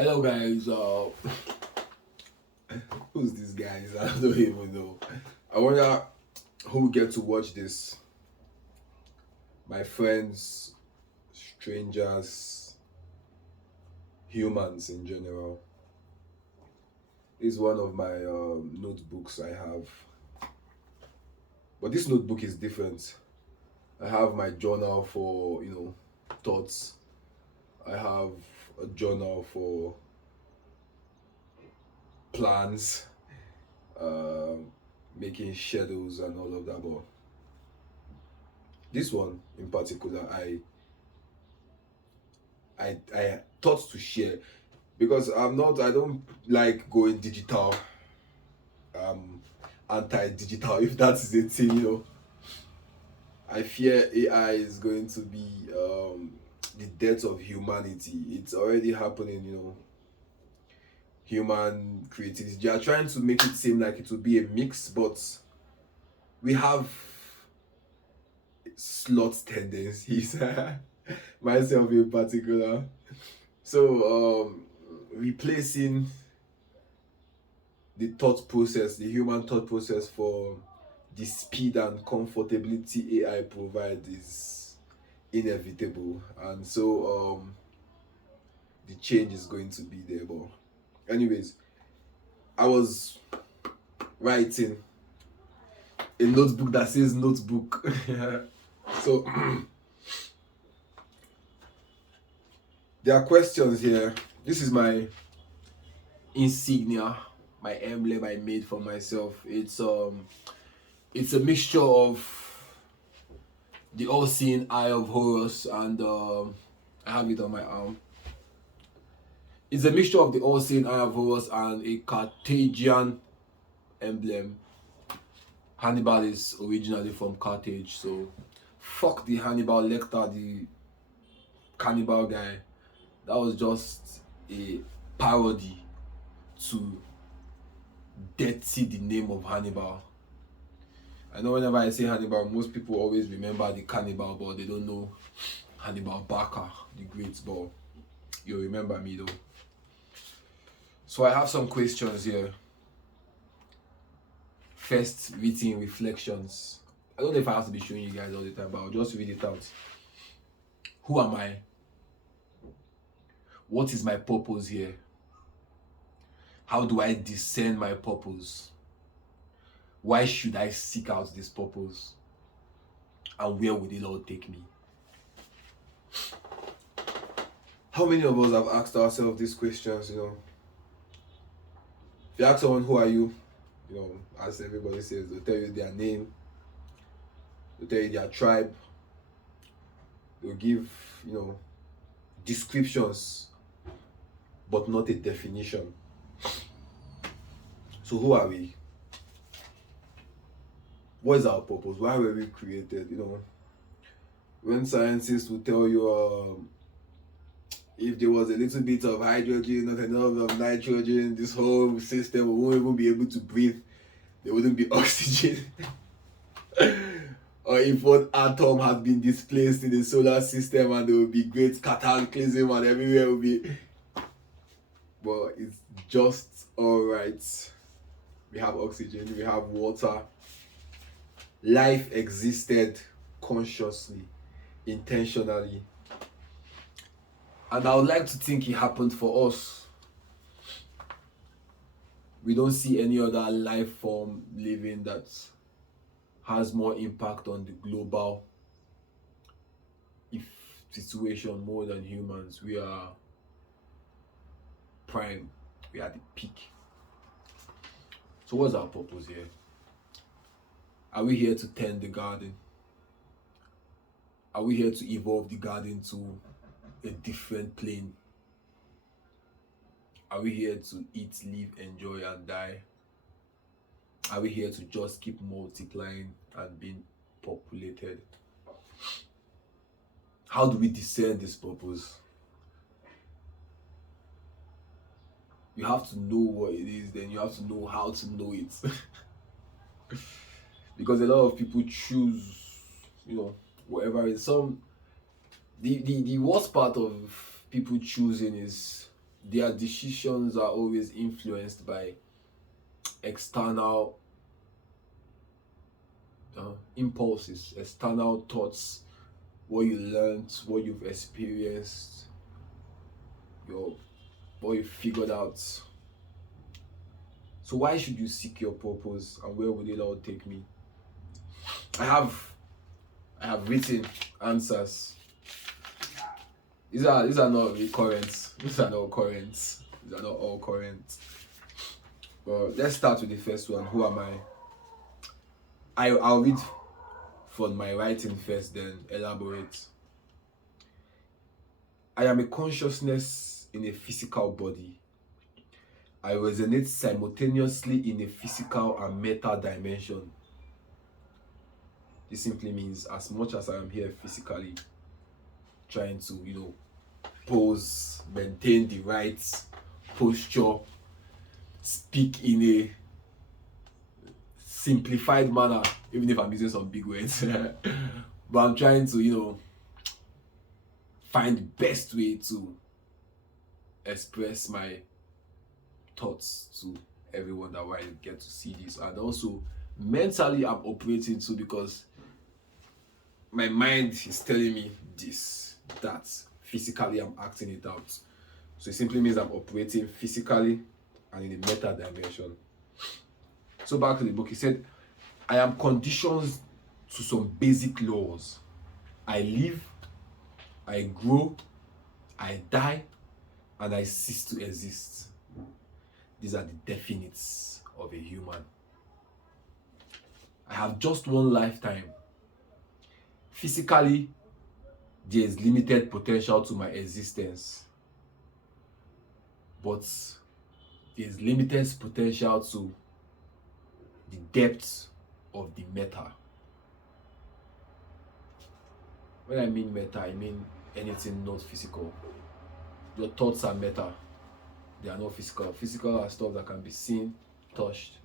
Hello guys, who's this guys? I don't even know. I wonder who will get to watch this. My friends, strangers, humans in general. This is one of my notebooks I have. But this notebook is different. I have my journal for, thoughts. I have a journal for plans, making shadows and all of that. But this one in particular, I thought to share because I don't like going digital. Anti-digital, if that is a thing. I fear AI is going to be the death of humanity. It's already happening. Human creativity. They are trying to make it seem like it will be a mix, but we have slot tendencies. Myself in particular. So replacing the thought process, the human thought process for the speed and comfortability AI provides is inevitable. And so the change is going to be there. But anyways, I was writing a notebook that says notebook. So there are questions here. This is my insignia, my emblem I made for myself. It's a mixture of the all-seeing eye of Horus and I have it on my arm. It's a mixture of the all-seeing eye of Horus and a Carthaginian emblem. Hannibal is originally from Carthage, so fuck the Hannibal Lecter, the cannibal guy. That was just a parody to dirty the name of Hannibal. I know whenever I say Hannibal, most people always remember the cannibal, but they don't know Hannibal Barca, the great. But you remember me though. So I have some questions here. First, written reflections. I don't know if I have to be showing you guys all the time, but I'll just read it out. Who am I? What is my purpose here? How do I discern my purpose? Why should I seek out this purpose? And where would it all take me? How many of us have asked ourselves these questions, If you ask someone, who are you? As everybody says, they'll tell you their name, they'll tell you their tribe, they'll give, descriptions, but not a definition. So who are we? What is our purpose? Why were we created? When scientists will tell you if there was a little bit of hydrogen, not enough of nitrogen, this whole system won't even be able to breathe. There wouldn't be oxygen. Or if one atom had been displaced in the solar system and there would be great cataclysm and everywhere will be. But it's just alright. We have oxygen, we have water. Life existed consciously, intentionally. And I would like to think it happened for us. We don't see any other life form living that has more impact on the global situation more than humans. We are prime. We are at the peak. So what's our purpose here? Are we here to tend the garden? Are we here to evolve the garden to a different plane? Are we here to eat, live, enjoy, and die? Are we here to just keep multiplying and being populated? How do we discern this purpose? You have to know what it is, then you have to know how to know it. Because a lot of people choose, whatever it is. The worst part of people choosing is their decisions are always influenced by external impulses, external thoughts, what you learned, what you've experienced, your what you figured out. So why should you seek your purpose, and where would it all take me? I have written answers. These are not recurrent. These are not current. These are not all current. But let's start with the first one. Who am I? I'll read from my writing first, then elaborate. I am a consciousness in a physical body. I resonate simultaneously in a physical and meta dimension. This simply means, as much as I am here physically, trying to, pose, maintain the right posture, speak in a simplified manner, even if I'm using some big words. But I'm trying to, find the best way to express my thoughts to everyone that will get to see this. And also, mentally, I'm operating too, because my mind is telling me this, that. Physically, I'm acting it out. So it simply means I'm operating physically and in a meta dimension. So back to the book, he said, I am conditioned to some basic laws. I live, I grow, I die, and I cease to exist. These are the definites of a human. I have just one lifetime. Physically, there is limited potential to my existence, but there is limited potential to the depth of the meta. When I mean meta, I mean anything not physical. Your thoughts are meta. They are not physical. Physical are stuff that can be seen, touched,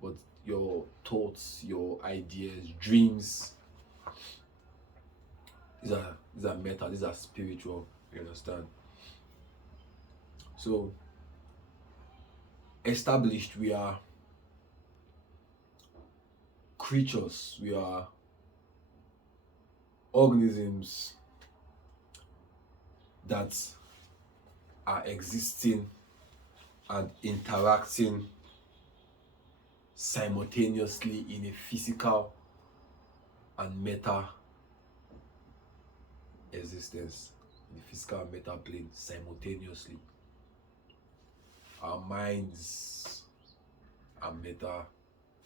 but your thoughts, your ideas, dreams, these are meta, these are spiritual, you understand? So, established, we are creatures, we are organisms that are existing and interacting simultaneously in a physical and meta existence, in the physical and meta plane simultaneously. Our minds are meta.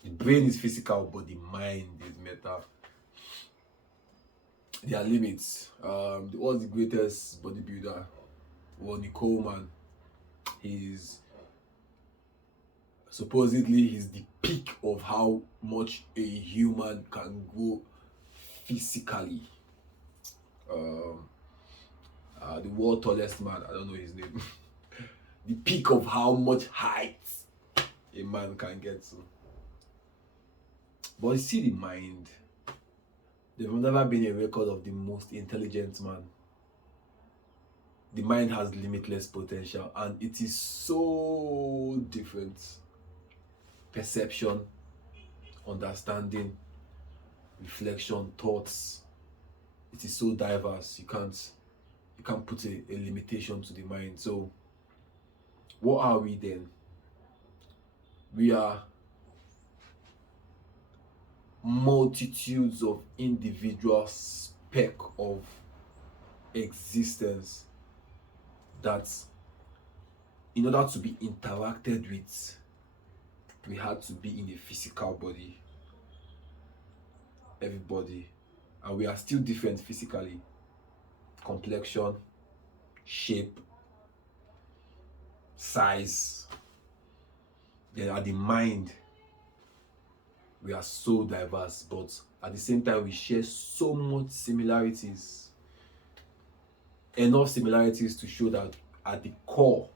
The brain is physical, but the mind is meta. There are limits. What's the greatest bodybuilder? Ronnie Coleman. Supposedly he's the peak of how much a human can go physically. The world tallest man, I don't know his name. The peak of how much height a man can get to. But you see, the mind, there's never been a record of the most intelligent man. The mind has limitless potential, and it is so different. Perception, understanding, reflection, thoughts. It is so diverse. You can't put a limitation to the mind. So what are we then? We are multitudes of individual speck of existence that, in order to be interacted with, we had to be in a physical body. Everybody. And we are still different physically. Complexion, shape, size. Then at the mind, we are so diverse, but at the same time we share so much similarities. Enough similarities to show that at the core